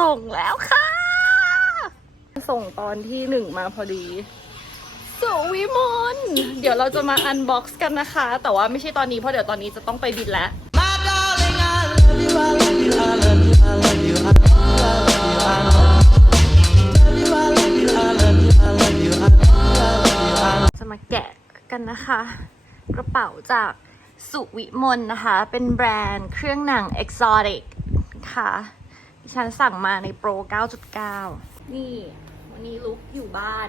ส่งแล้วค่ะ ส่งตอนที่หนึ่งมาพอดีสุวิมลเดี๋ยวเราจะมาอันบ็อกซ์กันนะคะ แต่ว่าไม่ใช่ตอนนี้เพราะเดี๋ยวตอนนี้จะต้องไปบินแล้ว จะมาแกะกันนะคะ กระเป๋าจากสุวิมลนะคะ เป็นแบรนด์เครื่องหนัง Exotic ค่ะ ฉันสั่งมาในโปร 9.9 นี่ วันนี้ลุกอยู่บ้าน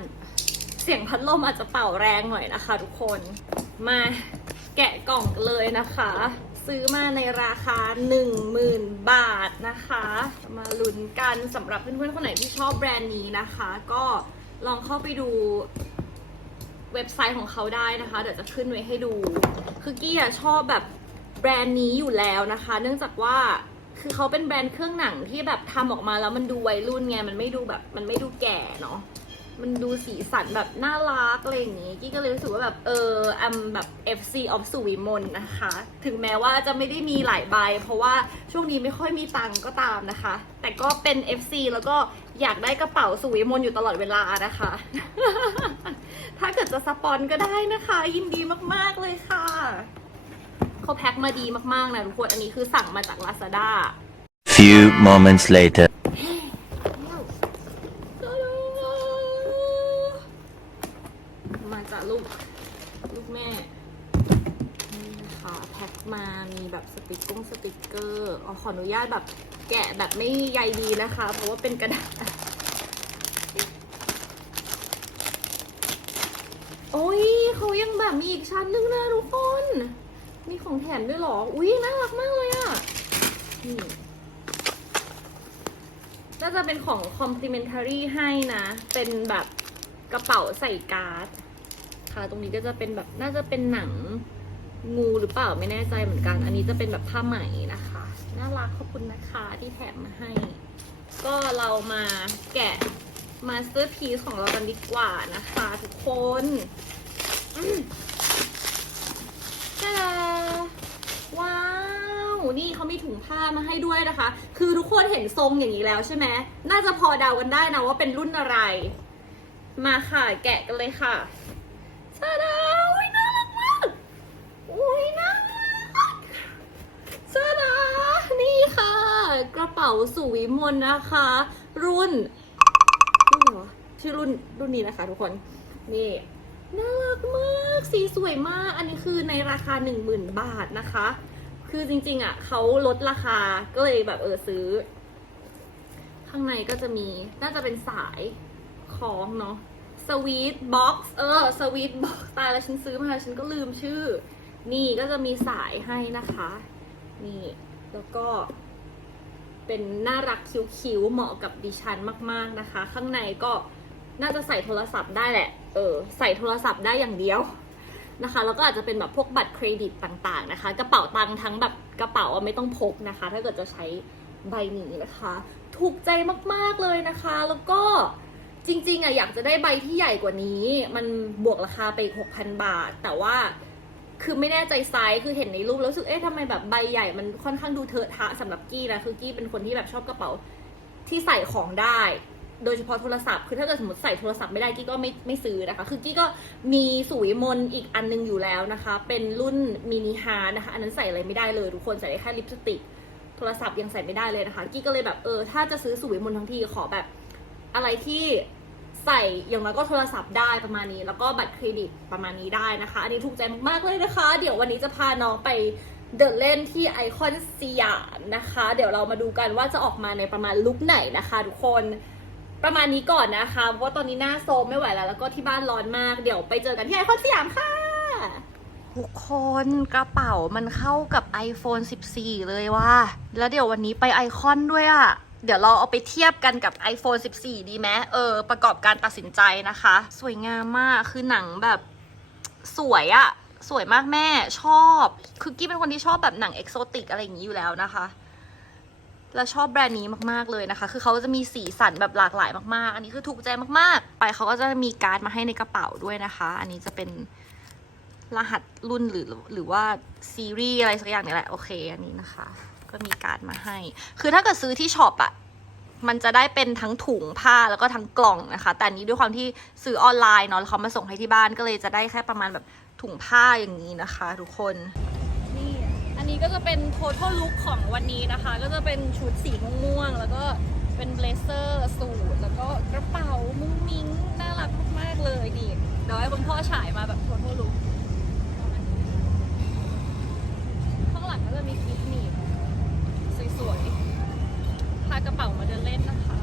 เสียงพัดลมอาจจะเป่าแรงหน่อยนะคะทุกคน มาแกะกล่องกันเลยนะคะ ซื้อมาในราคา 10,000 บาทนะคะ มาลุ้นกันสำหรับเพื่อนๆ คนไหนที่ชอบแบรนด์นี้นะคะ ก็ลองเข้าไปดูเว็บไซต์ของเขาได้นะคะ เดี๋ยวจะขึ้นไว้ให้ดู คือกี้อะชอบแบบแบรนด์นี้อยู่แล้วนะคะ เนื่องจากว่า คือเขาเป็นแบรนด์เครื่องหนังที่แบบทำออกมาแล้วมันดูวัยรุ่นไงมันไม่ดูแบบมันไม่ดูแก่เนาะมันดูสีสันแบบน่ารักอะไรอย่างงี้กี้ก็เลยรู้สึกว่าแบบเออแอมแบบ FC of สุวิมลนะคะ ถึงแม้ว่าจะไม่ได้มีหลายใบ เพราะว่าช่วงนี้ไม่ค่อยมีตังก็ตามนะคะ แต่ก็เป็น FC แล้วก็อยากได้กระเป๋าสุวิมลอยู่ตลอดเวลานะคะ ถ้าเกิดจะสปอนก็ได้นะคะ ยินดีมากๆเลยค่ะ เขาแพ็คมาดีมากๆนะทุกคนอันนี้คือสั่งมาจาก Lazada Few moments later. มาจากลูกลูกแม่นี่นะคะแพ็คมามีแบบสติกกุ้งสติกเกอร์อ๋อขออนุญาตแบบแกะแบบไม่ใยดีนะคะ เพราะว่าเป็นกระดาษโอ้ยเขายังแบบมีอีกชั้นนึงนะทุกคน มีของแถมด้วยหรอ อุ้ยน่ารักมากเลยอะ่ะ นี่น่าจะเป็นของ complimentary ให้นะ เป็นแบบกระเป๋าใส่การ์ด ค่ะ ตรงนี้ก็จะเป็นแบบน่าจะเป็นหนังงูหรือเปล่าไม่แน่ใจเหมือนกัน อันนี้จะเป็นแบบผ้าไหมนะคะ น่ารักขอบคุณนะคะที่แถมมาให้ ก็เรามาแกะมาสเตอร์พีซของเรากันดีกว่านะคะ ทุกคนอืมจ้าดาว้าว นี่เขามีถุงผ้ามาให้ด้วยนะคะ คือทุกคนเห็นทรงอย่างนี้แล้วใช่ไหมน่าจะพอเดากันได้นะว่าเป็นรุ่นอะไร มาค่ะแกะกันเลยค่ะชาดาอุ้ยน่ารักมากอุ้ยน่ารักชาดานี่ค่ะ กระเป๋าสุวิมลนะคะ รุ่นรุ่นอะไรวะชื่อรุ่นรุ่นนี้นะคะ ทุกคนนี่น่ารักมาก สีสวยมาก อันนี้คือในราคา 10,000 บาทนะคะ คือจริง ๆ อะเขาลดราคาก็เลยแบบเออซื้อ ข้างในก็จะมีน่าจะเป็นสายคล้องเนาะสวีทบ็อกซ์เออสวีทบ็อกซ์ตายแล้วฉันซื้อมาแล้วฉันก็ลืมชื่อ นี่ก็จะมีสายให้นะคะ นี่แล้วก็ เป็นน่ารักคิ้วๆเหมาะกับดิฉันมาก ๆนะคะ ข้างในก็น่าจะใส่โทรศัพท์ได้แหละ เออ ใส่โทรศัพท์ได้อย่างเดียว นะคะ แล้วก็อาจจะเป็นแบบพวกบัตรเครดิตต่างๆนะคะ กระเป๋าตังค์ทั้งแบบกระเป๋าไม่ต้องพกนะคะ ถ้าเกิดจะใช้ใบนี้นะคะ ถูกใจมากๆเลยนะคะ แล้วก็จริงๆอะอยากจะได้ใบที่ใหญ่กว่านี้ มันบวกราคาไปอีก6,000 บาท แต่ว่าคือไม่แน่ใจไซส์คือเห็นในรูปแล้วรู้สึกเอ๊ะทำไมแบบใบใหญ่มันค่อนข้างดูเทอะทะสำหรับกี้นะคือกี้เป็นคนที่แบบชอบกระเป๋าที่ใส่ของได้ โดยเฉพาะโทรศัพท์ คือถ้าเกิดสมมติใส่โทรศัพท์ไม่ได้กี้ก็ไม่ไม่ซื้อนะคะ คือกี้ก็มีสุยมนอีกอันนึงอยู่แล้วนะคะ เป็นรุ่นมินิฮาร์นะคะ อันนั้นใส่อะไรไม่ได้เลยทุกคนใส่ได้แค่ลิปสติก โทรศัพท์ยังใส่ไม่ได้เลยนะคะ กี้ก็เลยแบบเออถ้าจะซื้อสุยมนทั้งทีขอแบบอะไรที่ใส่อย่างน้อยก็โทรศัพท์ได้ประมาณนี้ แล้วก็บัตรเครดิตประมาณนี้ได้นะคะ อันนี้ถูกใจมากๆเลยนะคะ เดี๋ยววันนี้จะพาน้องไปเดินเล่นที่ไอคอนสยามนะคะ เดี๋ยวเรามาดูกันว่าจะออกมาในประมาณลุคไหนนะคะทุกคน ประมาณนี้ก่อนนะคะเพราะว่าตอนนี้หน้าโซมไม่ไหวแล้ว แล้วก็ที่บ้านร้อนมากเดี๋ยวไปเจอกันที่ไอคอนสยามค่ะ ทุกคนกระเป๋ามันเข้ากับ iPhone 14 เลยว่ะแล้วเดี๋ยววันนี้ไปไอคอนด้วยอะ่ะ เดี๋ยวเราเอาไปเทียบกันกับ iPhone 14 ดีไหมเออ ประกอบการตัดสินใจนะคะ สวยงามมากคือหนังแบบสวยอะสวยมากแม่ชอบ คือกี้เป็นคนที่ชอบแบบหนังเอกโซติกอะไรอย่างนี้อยู่แล้วนะคะ แล้วชอบแบรนด์นี้มากๆเลยนะคะ คือเขาจะมีสีสันแบบหลากหลายมากๆ อันนี้คือถูกใจมากๆ ไปเขาก็จะมีการ์ดมาให้ในกระเป๋าด้วยนะคะ อันนี้จะเป็นรหัสรุ่นหรือหรือว่าซีรีส์อะไรสักอย่างนี่แหละ โอเค อันนี้นะคะ ก็มีการ์ดมาให้ คือถ้าเกิดซื้อที่ช็อปอะมันจะได้เป็นทั้งถุงผ้าแล้วก็ทั้งกล่องนะคะ แต่อันนี้ด้วยความที่ซื้อออนไลน์เนาะแล้วเขามาส่งให้ที่บ้านก็เลยจะได้แค่ประมาณแบบถุงผ้าอย่างนี้นะคะ ทุกคน นี้ก็จะเป็น total look ของวันนี้นะคะ ก็จะเป็นชุดสีม่วงๆแล้วก็เป็นเบลเซอร์สูทแล้วก็กระเป๋ามุ้งมิ้งน่ารักมากๆเลยนี่เดี๋ยวให้คุณพ่อฉายมาแบบ total look ข้างหลังก็จะมีคลิปหนีบสวยๆพากระเป๋ามาเดินเล่นนะคะ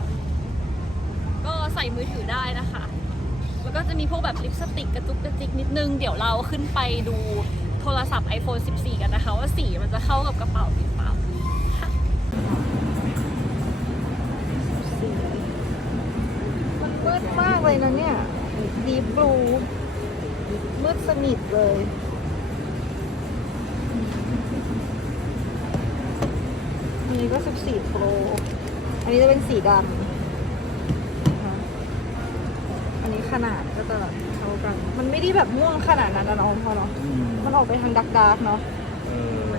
ก็ใส่มือถือได้นะคะ แล้วก็จะมีพวกแบบลิปสติกกระจุกกระจิกนิดนึง เดี๋ยวเราขึ้นไปดู รศัพท์ iPhone 14 กันนะคะ ว่าสีมันจะเข้ากับกระเป๋าหรือเปล่าค่ะมันมืดมากเลยนะเนี่ย ดีบลู มืดสนิทเลยอันนี้ก็ 14 Pro อันนี้จะเป็นสีดำ อันนี้ขนาดก็จะแบบ กัน มันไม่ได้แบบม่วงขนาดนั้นนะน้องพอเนาะมันออกไปทางดักดาร์กๆเนาะ เออ